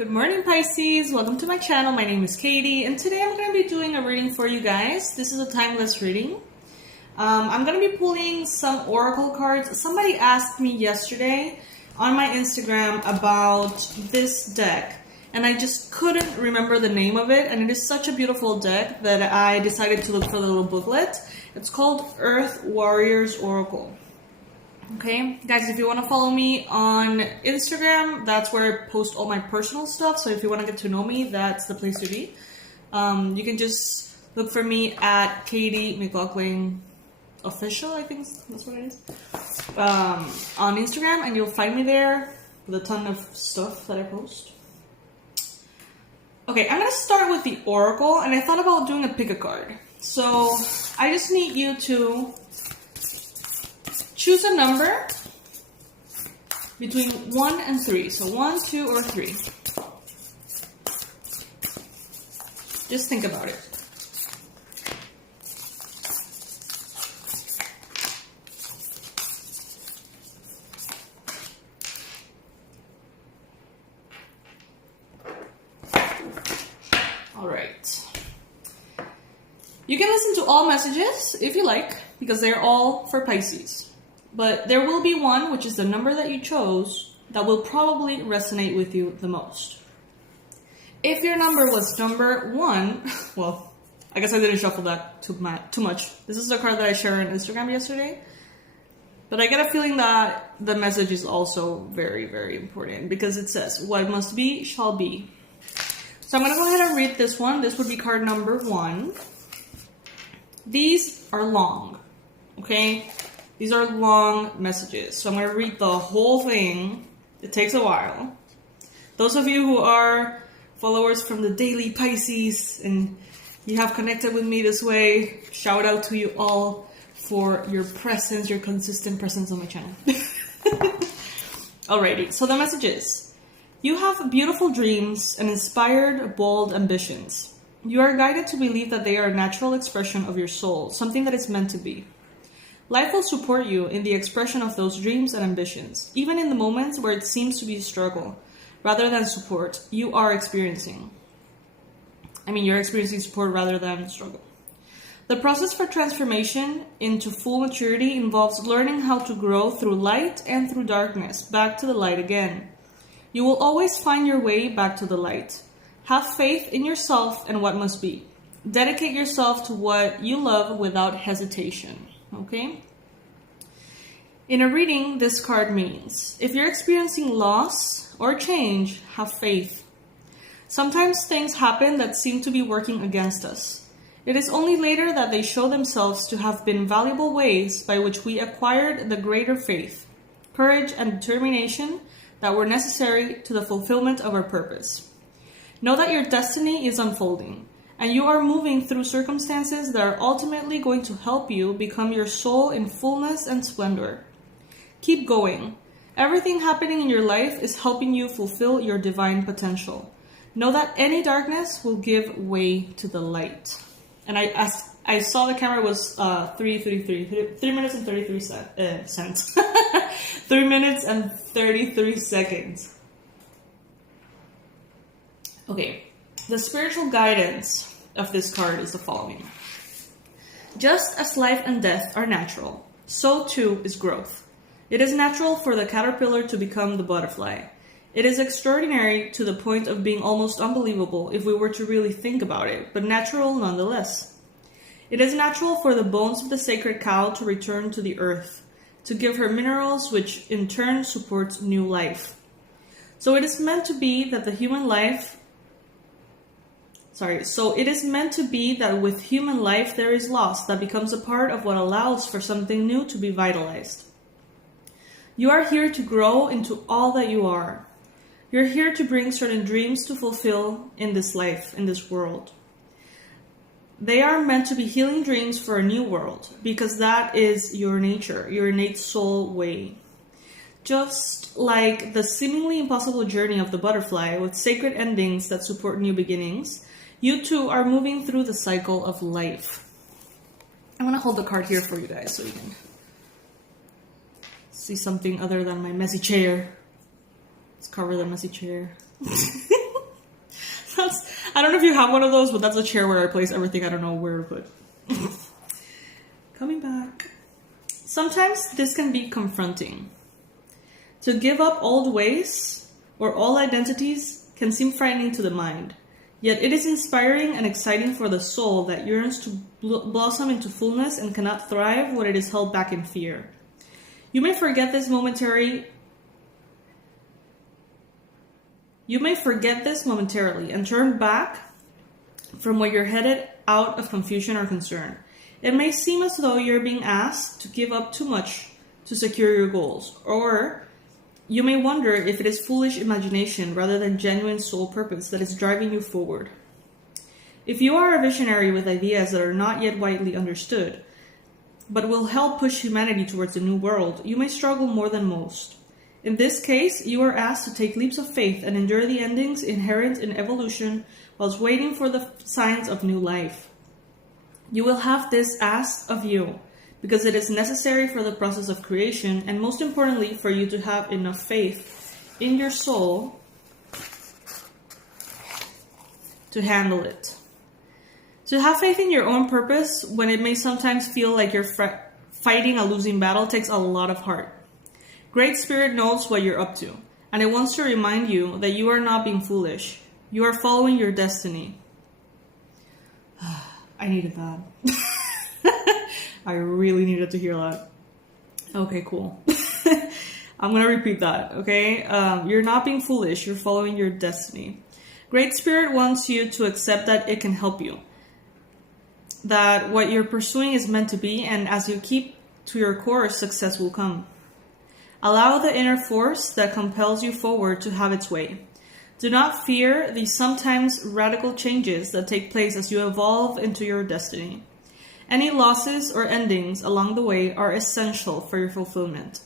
Good morning, Pisces. Welcome to my channel. My name is Katie, and today I'm going to be doing a reading for you guys. This is a timeless reading. I'm going to be pulling some oracle cards. Somebody asked me yesterday on my Instagram about this deck, and I just couldn't remember the name of it, and it is such a beautiful deck that I decided to look for the little booklet. It's called Earth Warriors Oracle. Okay, guys, if you want to follow me on Instagram, that's where I post all my personal stuff. So if you want to get to know me, that's the place to be. You can just look for me at Katie McLaughlin Official, I think that's what it is, on Instagram, and you'll find me there with a ton of stuff that I post. Okay, I'm going to start with the Oracle, and I thought about doing a pick a card. So I just need you to choose a number between 1 and 3. So 1, 2, or 3. Just think about it. All right. You can listen to all messages if you like, because they're all for Pisces. But there will be one, which is the number that you chose, that will probably resonate with you the most. If your number was number 1, well, I guess I didn't shuffle that too much. This is the card that I shared on Instagram yesterday. But I get a feeling that the message is also very, very important, because it says, what must be, shall be. So I'm going to go ahead and read this one. This would be card number 1. These are long, okay? These are long messages, so I'm going to read the whole thing. It takes a while. Those of you who are followers from the Daily Pisces and you have connected with me this way, shout out to you all for your presence, your consistent presence on my channel. Alrighty, so the message is, you have beautiful dreams and inspired, bold ambitions. You are guided to believe that they are a natural expression of your soul, something that is meant to be. Life will support you in the expression of those dreams and ambitions, even in the moments where it seems to be a struggle, rather than support you are experiencing. You're experiencing support rather than struggle. The process for transformation into full maturity involves learning how to grow through light and through darkness, back to the light again. You will always find your way back to the light. Have faith in yourself and what must be. Dedicate yourself to what you love without hesitation. Okay? In a reading, this card means, if you're experiencing loss or change, have faith. Sometimes things happen that seem to be working against us. It is only later that they show themselves to have been valuable ways by which we acquired the greater faith, courage, and determination that were necessary to the fulfillment of our purpose. Know that your destiny is unfolding, and you are moving through circumstances that are ultimately going to help you become your soul in fullness and splendor. Keep going. Everything happening in your life is helping you fulfill your divine potential. Know that any darkness will give way to the light. And I saw the camera was 3 minutes and 33 cents. 3 minutes and 33 seconds. Okay. The spiritual guidance of this card is the following. Just as life and death are natural, so too is growth. It is natural for the caterpillar to become the butterfly. It is extraordinary to the point of being almost unbelievable if we were to really think about it, but natural nonetheless. It is natural for the bones of the sacred cow to return to the earth, to give her minerals which in turn supports new life. So it is meant to be that with human life there is loss that becomes a part of what allows for something new to be vitalized. You are here to grow into all that you are. You're here to bring certain dreams to fulfill in this life, in this world. They are meant to be healing dreams for a new world, because that is your nature, your innate soul way. Just like the seemingly impossible journey of the butterfly with sacred endings that support new beginnings, you too are moving through the cycle of life. I'm going to hold the card here for you guys so you can see something other than my messy chair. Let's cover the messy chair. I don't know if you have one of those, but that's a chair where I place everything I don't know where to put. Coming back. Sometimes this can be confronting. To give up old ways or old identities can seem frightening to the mind. Yet it is inspiring and exciting for the soul that yearns to blossom into fullness and cannot thrive when it is held back in fear. You may forget this momentarily and turn back from where you're headed out of confusion or concern. It may seem as though you're being asked to give up too much to secure your goals, or you may wonder if it is foolish imagination rather than genuine soul purpose that is driving you forward. If you are a visionary with ideas that are not yet widely understood, but will help push humanity towards a new world, you may struggle more than most. In this case, you are asked to take leaps of faith and endure the endings inherent in evolution whilst waiting for the signs of new life. You will have this asked of you because it is necessary for the process of creation, and most importantly, for you to have enough faith in your soul to handle it. To have faith in your own purpose when it may sometimes feel like you're fighting a losing battle takes a lot of heart. Great Spirit knows what you're up to, and it wants to remind you that you are not being foolish. You are following your destiny. I needed that. I really needed to hear that. Okay, cool. I'm going to repeat that, okay? You're not being foolish. You're following your destiny. Great Spirit wants you to accept that it can help you, that what you're pursuing is meant to be, and as you keep to your course, success will come. Allow the inner force that compels you forward to have its way. Do not fear the sometimes radical changes that take place as you evolve into your destiny. Any losses or endings along the way are essential for your fulfillment.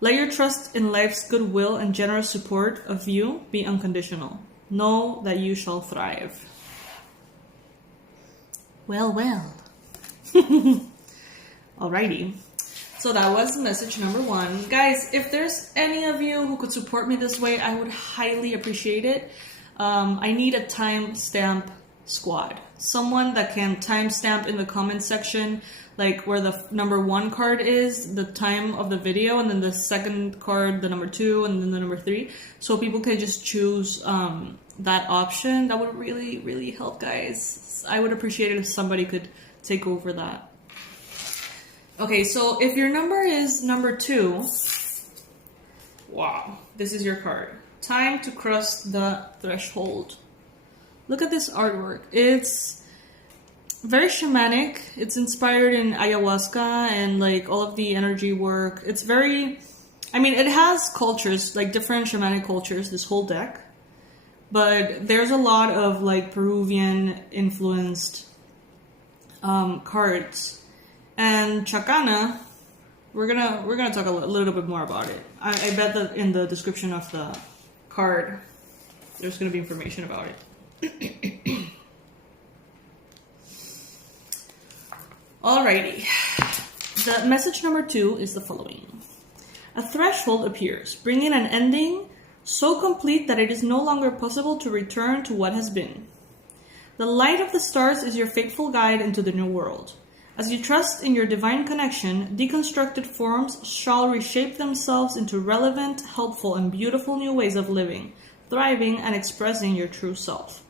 Let your trust in life's goodwill and generous support of you be unconditional. Know that you shall thrive. Well. Alrighty. So that was message number 1. Guys, if there's any of you who could support me this way, I would highly appreciate it. I need a timestamp squad. Someone that can timestamp in the comment section, like where the number 1 card is, the time of the video, and then the second card, the number 2, and then the number 3. So people can just choose that option. That would really, really help, guys. I would appreciate it if somebody could take over that. Okay, so if your number is number 2, wow, this is your card. Time to cross the threshold. Look at this artwork. It's very shamanic. It's inspired in ayahuasca and like all of the energy work. It's very, it has cultures, like different shamanic cultures, this whole deck. But there's a lot of like Peruvian influenced cards. And Chacana, we're gonna talk a little bit more about it. I bet that in the description of the card, there's gonna be information about it. Alrighty. The message number 2 is the following. A threshold appears, bringing an ending so complete that it is no longer possible to return to what has been. The light of the stars is your faithful guide into the new world. As you trust in your divine connection, deconstructed forms shall reshape themselves into relevant, helpful, and beautiful new ways of living, thriving, and expressing your true self.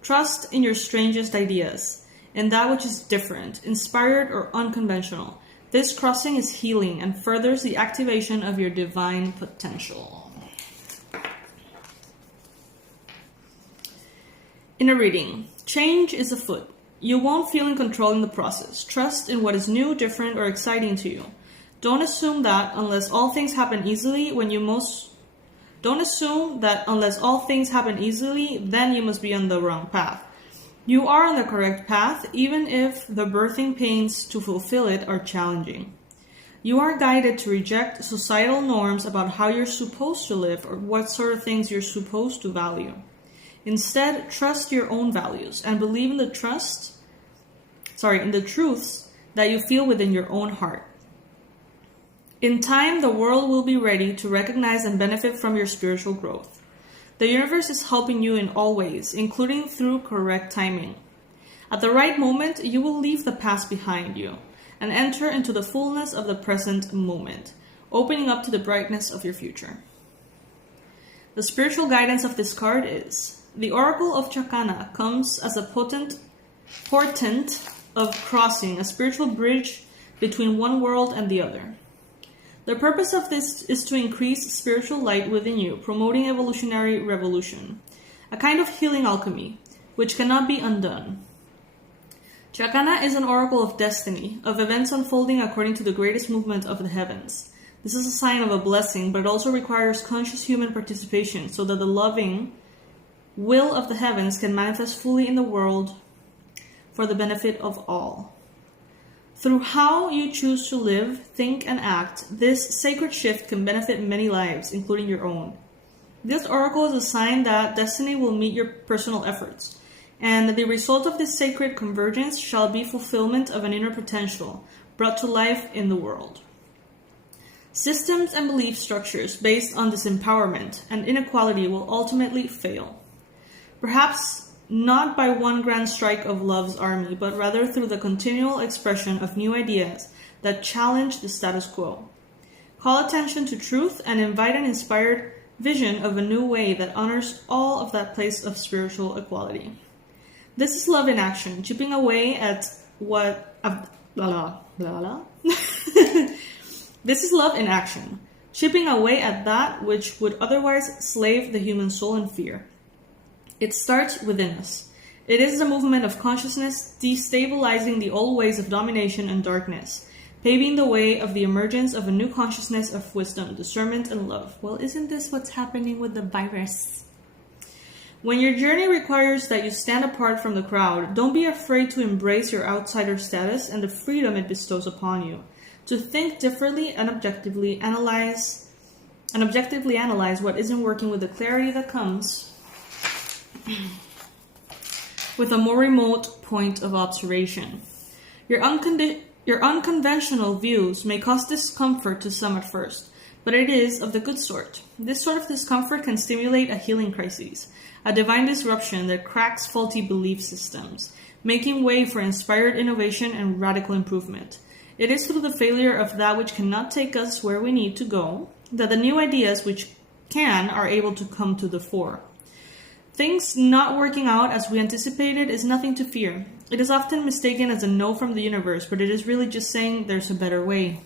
Trust in your strangest ideas, in that which is different, inspired, or unconventional. This crossing is healing and furthers the activation of your divine potential. In a reading, change is afoot. You won't feel in control in the process. Trust in what is new, different, or exciting to you. Don't assume that unless all things happen easily, then you must be on the wrong path. You are on the correct path, even if the birthing pains to fulfill it are challenging. You are guided to reject societal norms about how you're supposed to live or what sort of things you're supposed to value. Instead, trust your own values and believe in the truths that you feel within your own heart. In time, the world will be ready to recognize and benefit from your spiritual growth. The universe is helping you in all ways, including through correct timing. At the right moment, you will leave the past behind you and enter into the fullness of the present moment, opening up to the brightness of your future. The spiritual guidance of this card is: the Oracle of Chakana comes as a portent of crossing a spiritual bridge between one world and the other. The purpose of this is to increase spiritual light within you, promoting evolutionary revolution, a kind of healing alchemy, which cannot be undone. Chakana is an oracle of destiny, of events unfolding according to the greatest movement of the heavens. This is a sign of a blessing, but it also requires conscious human participation so that the loving will of the heavens can manifest fully in the world for the benefit of all. Through how you choose to live, think, and act, this sacred shift can benefit many lives, including your own. This oracle is a sign that destiny will meet your personal efforts, and the result of this sacred convergence shall be fulfillment of an inner potential brought to life in the world. Systems and belief structures based on disempowerment and inequality will ultimately fail. Perhaps not by one grand strike of love's army, but rather through the continual expression of new ideas that challenge the status quo. Call attention to truth and invite an inspired vision of a new way that honors all of that place of spiritual equality. This is love in action, chipping away at what... This is love in action, chipping away at that which would otherwise slave the human soul in fear. It starts within us. It is a movement of consciousness destabilizing the old ways of domination and darkness, paving the way of the emergence of a new consciousness of wisdom, discernment, and love. Well, isn't this what's happening with the virus? When your journey requires that you stand apart from the crowd, don't be afraid to embrace your outsider status and the freedom it bestows upon you, to think differently and objectively analyze what isn't working with the clarity that comes with a more remote point of observation. Your unconventional views may cause discomfort to some at first, but it is of the good sort. This sort of discomfort can stimulate a healing crisis, a divine disruption that cracks faulty belief systems, making way for inspired innovation and radical improvement. It is through the failure of that which cannot take us where we need to go that the new ideas which can are able to come to the fore. Things not working out as we anticipated is nothing to fear. It is often mistaken as a no from the universe, but it is really just saying there's a better way.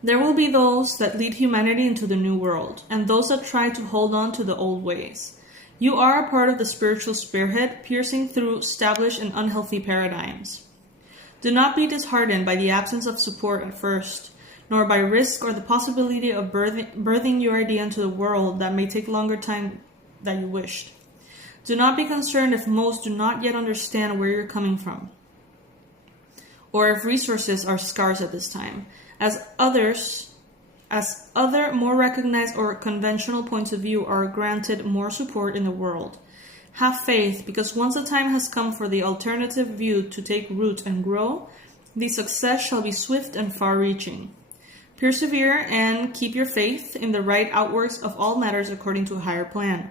There will be those that lead humanity into the new world, and those that try to hold on to the old ways. You are a part of the spiritual spearhead, piercing through established and unhealthy paradigms. Do not be disheartened by the absence of support at first, nor by risk or the possibility of birthing your idea into the world that may take longer time than you wished. Do not be concerned if most do not yet understand where you're coming from, or if resources are scarce at this time, as other more recognized or conventional points of view are granted more support in the world. Have faith, because once the time has come for the alternative view to take root and grow, the success shall be swift and far-reaching. Persevere and keep your faith in the right outworks of all matters according to a higher plan.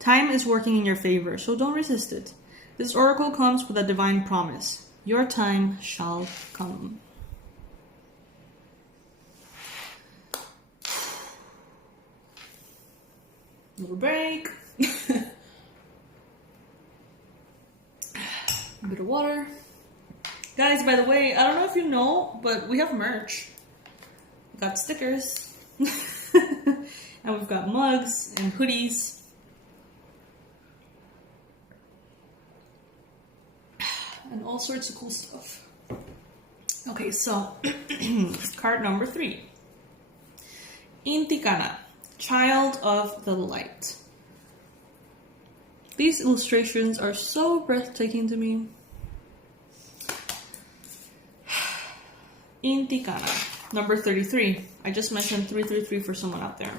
Time is working in your favor, so don't resist it. This oracle comes with a divine promise. Your time shall come. Little break. A bit of water. Guys, by the way, I don't know if you know, but we have merch. We got stickers. And we've got mugs and hoodies. And all sorts of cool stuff. Okay, so card number 3. Intikana, Child of the Light. These illustrations are so breathtaking to me. Intikana, number 33. I just mentioned 333 for someone out there.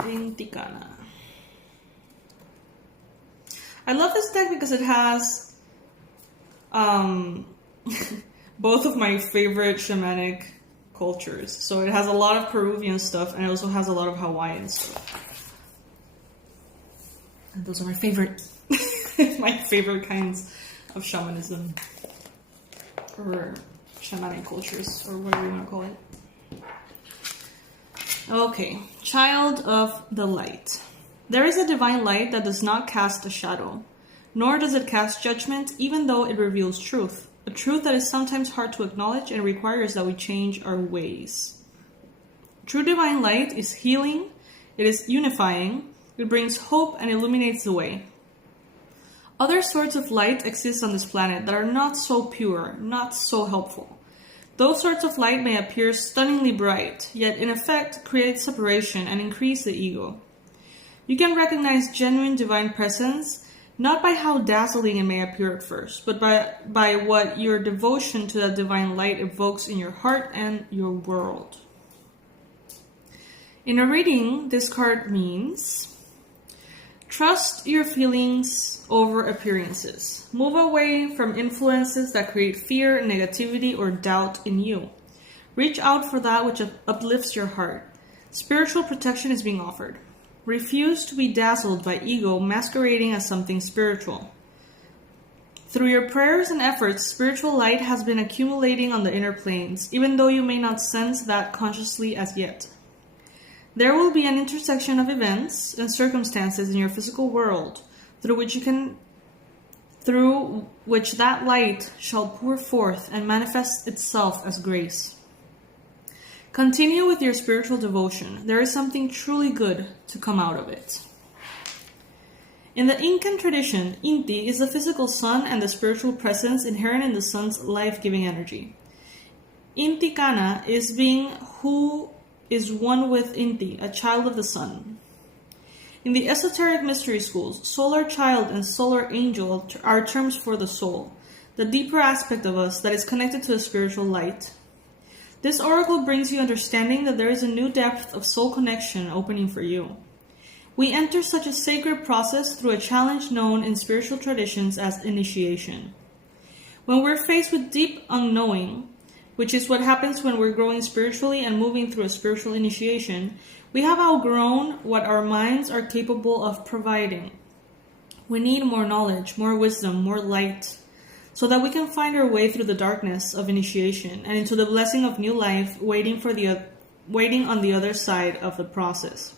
Intikana. I love this deck because it has both of my favorite shamanic cultures. So it has a lot of Peruvian stuff, and it also has a lot of Hawaiian stuff. And those are my favorite, my favorite kinds of shamanism, or shamanic cultures, or whatever you want to call it. Okay, child of the light. There is a divine light that does not cast a shadow, nor does it cast judgment, even though it reveals truth. A truth that is sometimes hard to acknowledge and requires that we change our ways. True divine light is healing, it is unifying, it brings hope and illuminates the way. Other sorts of light exist on this planet that are not so pure, not so helpful. Those sorts of light may appear stunningly bright, yet in effect create separation and increase the ego. You can recognize genuine divine presence not by how dazzling it may appear at first, but by what your devotion to that divine light evokes in your heart and your world. In a reading, this card means trust your feelings over appearances. Move away from influences that create fear, negativity, or doubt in you. Reach out for that which uplifts your heart. Spiritual protection is being offered. Refuse to be dazzled by ego masquerading as something spiritual. Through your prayers and efforts, spiritual light has been accumulating on the inner planes, even though you may not sense that consciously as yet. There will be an intersection of events and circumstances in your physical world through which that light shall pour forth and manifest itself as grace. Continue with your spiritual devotion. There is something truly good to come out of it. In the Incan tradition, Inti is the physical sun and the spiritual presence inherent in the sun's life-giving energy. Inti Kana is being who is one with Inti, a child of the sun. In the esoteric mystery schools, solar child and solar angel are terms for the soul, the deeper aspect of us that is connected to a spiritual light. This oracle brings you understanding that there is a new depth of soul connection opening for you. We enter such a sacred process through a challenge known in spiritual traditions as initiation. When we're faced with deep unknowing, which is what happens when we're growing spiritually and moving through a spiritual initiation, we have outgrown what our minds are capable of providing. We need more knowledge, more wisdom, more light, so that we can find our way through the darkness of initiation and into the blessing of new life waiting on the other side of the process.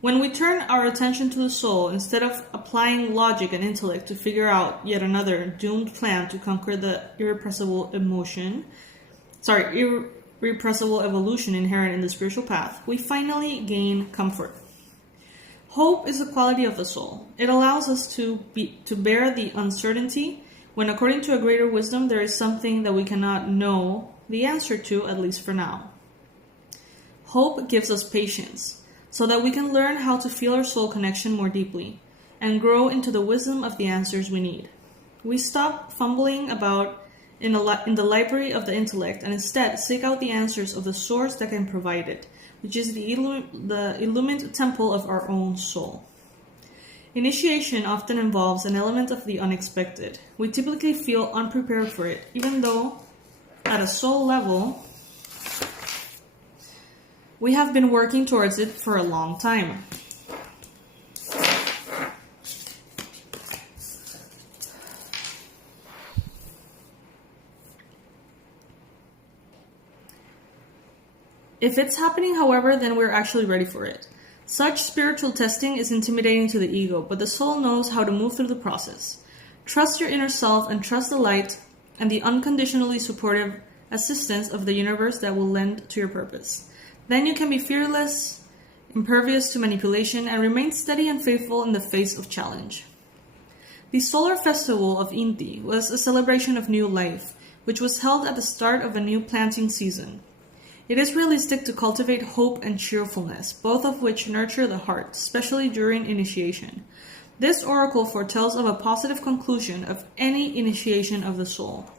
When we turn our attention to the soul, instead of applying logic and intellect to figure out yet another doomed plan to conquer the irrepressible evolution inherent in the spiritual path, we finally gain comfort. Hope is a quality of the soul. It allows us to bear the uncertainty when, according to a greater wisdom, there is something that we cannot know the answer to, at least for now. Hope gives us patience, so that we can learn how to feel our soul connection more deeply, and grow into the wisdom of the answers we need. We stop fumbling about in the library of the intellect, and instead seek out the answers of the source that can provide it, which is the illumined temple of our own soul. Initiation often involves an element of the unexpected. We typically feel unprepared for it, even though, at a soul level, we have been working towards it for a long time. If it's happening, however, then we're actually ready for it. Such spiritual testing is intimidating to the ego, but the soul knows how to move through the process. Trust your inner self and trust the light and the unconditionally supportive assistance of the universe that will lend to your purpose. Then you can be fearless, impervious to manipulation, and remain steady and faithful in the face of challenge. The solar festival of Inti was a celebration of new life, which was held at the start of a new planting season. It is realistic to cultivate hope and cheerfulness, both of which nurture the heart, especially during initiation. This oracle foretells of a positive conclusion of any initiation of the soul.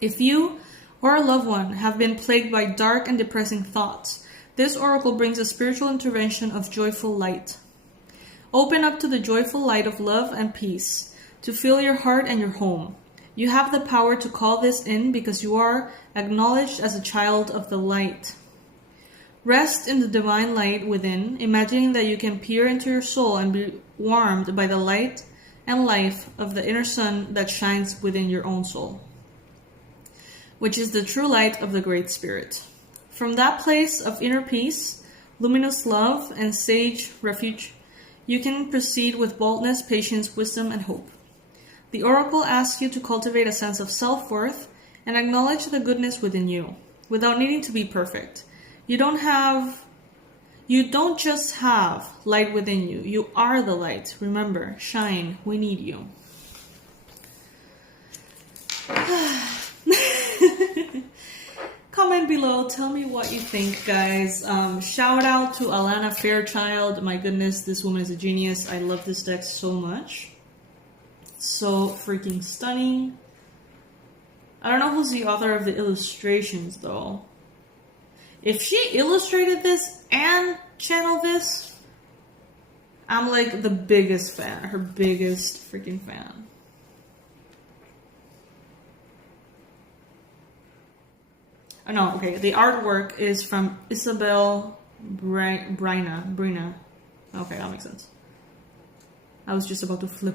If you or a loved one have been plagued by dark and depressing thoughts, this oracle brings a spiritual intervention of joyful light. Open up to the joyful light of love and peace to fill your heart and your home. You have the power to call this in because you are acknowledged as a child of the light. Rest in the divine light within, imagining that you can peer into your soul and be warmed by the light and life of the inner sun that shines within your own soul, which is the true light of the Great Spirit. From that place of inner peace, luminous love, and sage refuge, you can proceed with boldness, patience, wisdom, and hope. The oracle asks you to cultivate a sense of self-worth and acknowledge the goodness within you, without needing to be perfect. You don't just have light within you. You are the light. Remember, shine. We need you. Comment below. Tell me what you think, guys. Shout out to Alana Fairchild. My goodness, this woman is a genius. I love this deck so much. So freaking stunning. I don't know who's the author of the illustrations, though. If she illustrated this and channeled this, I'm like the biggest fan. Her biggest freaking fan. Oh, no, okay. The artwork is from Isabel Brina. Okay, that makes sense. I was just about to flip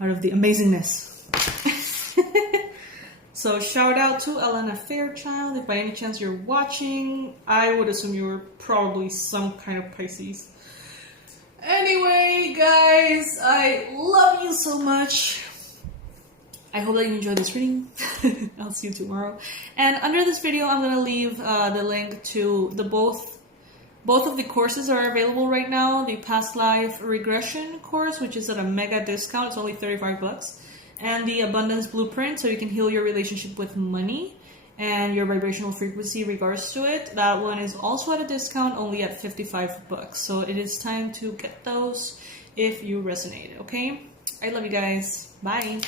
out of the amazingness. So shout out to Alana Fairchild. If by any chance you're watching, I would assume you were probably some kind of Pisces. Anyway, guys, I love you so much. I hope that you enjoyed this reading. I'll see you tomorrow. And under this video, I'm going to leave the link to the both of the courses are available right now. The past life regression course, which is at a mega discount. It's only $35. And the abundance blueprint, so you can heal your relationship with money and your vibrational frequency in regards to it. That one is also at a discount, only at $55. So it is time to get those if you resonate, okay? I love you guys. Bye.